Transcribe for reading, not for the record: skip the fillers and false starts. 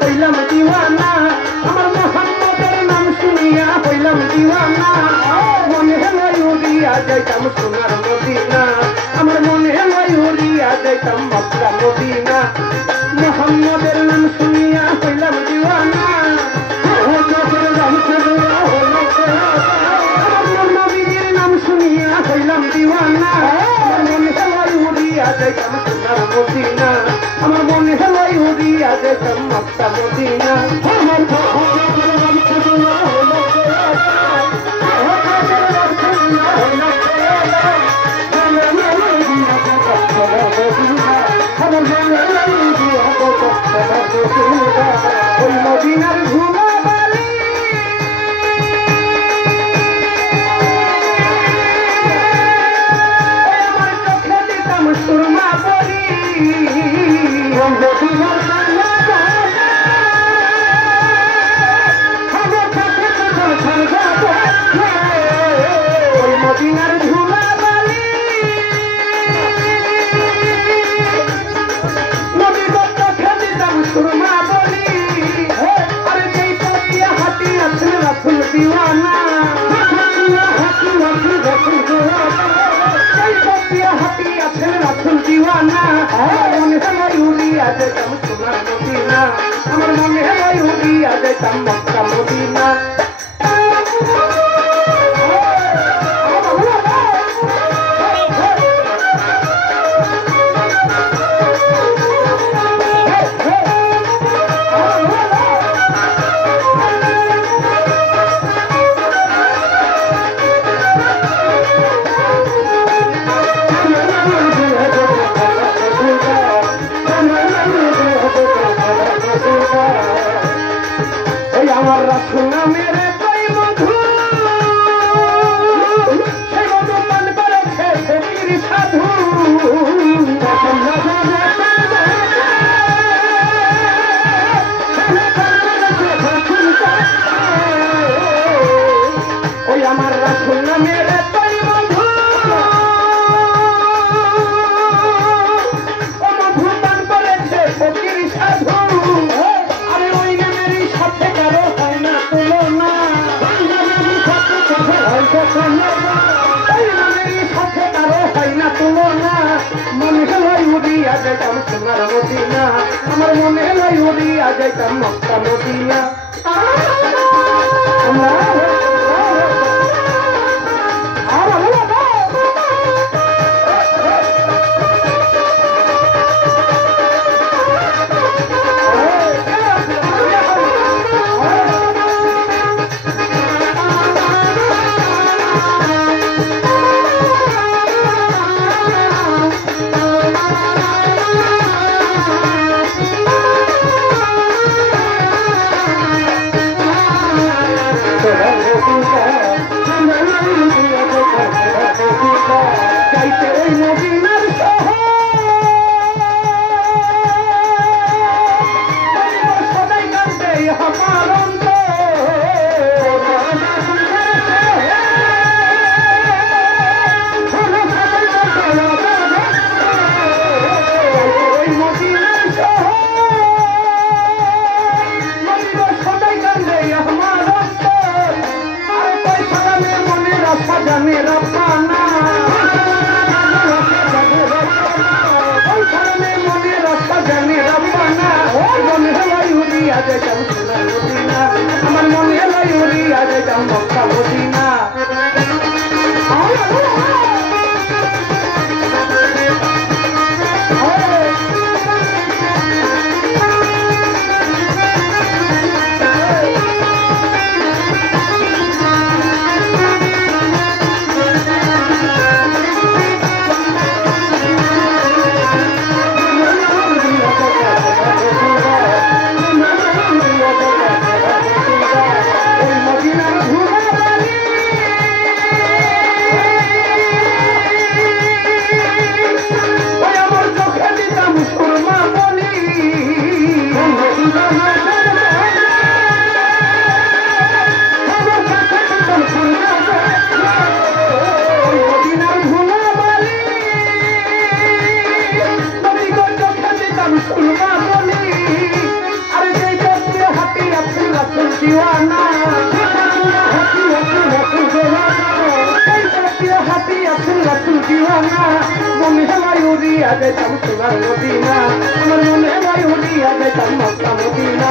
হইলাম দিওয়ানা আমার মোহাম্মদের নাম শুনিয়া হইলাম দিওয়ানা মনে হয় উড়িয়া যাইতাম সোনার মদিনা আমার মনে হয় উড়িয়া যাইতাম মক্কা মদিনা মোহাম্মদের নাম শুনিয়া হইলাম দিওয়ানা মোহাম্মদের নাম শুনিয়া আমার নবীর নাম শুনিয়া হইলাম দিওয়ানা আমার মনে হয় উড়িয়া যাইতাম সোনার মদিনা আমার মনে হয় উড়িয়া যাইতাম মক্কা মদিনা আমার মোহাম্মদের নাম শুনিয়া হইলাম ওই মদিনার ঘুমাবালি আমার চোখে দিতাম সুরমা বলি ওই মদিনার ধুলাবালি নবীর চোখে দিতাম সুরমা বলি আরে যেই পথিয়া হাঁটি আছেন রাসূল দিওয়ানা যেই পথিয়া হাঁটি আছেন রাসূল দিওয়ানা মনে হয় উড়িয়া যেতাম সোনার মদিনা আমার মনে হয় উড়িয়া যেতাম মক্কা মদিনা আমার রাসূল নামের কই বন্ধু সেই মধু পান করেছে ফকির সাধু ওই আমার রাসূল নামের কই বন্ধু ও মধু পান করেছে ফকির সাধু আরে ওই নামেরই সাথে কারো হয় না তুলনা ওই নামেরই সাথে কারো হয় না তুলনা মনে হয় উড়িয়া যাইতাম সোনার মদিনা আমার মনে হয় উড়িয়া যাইতাম মক্কা মদিনা যাইতে ওই মদিনার শহর সদাই কান্দে আমার ওই মদিনার শহর সদাই কান্দে আমার আর পয়সা দামে মনে রাখা জানে রাপানা মনে রাখা জানে রাপানা মনে হয় উড়িয়া যাইতাম সোনার মদিনা আমার মনে হয় উড়িয়া যাইতাম মক্কা মদিনা দিওয়ানা হাতি আসুন রাসুল দিওয়ানা মনে হয় উড়িয়া যাইতাম সোনার মদিনা আমার মনে হয় উড়িয়া যাইতাম মক্কা মদিনা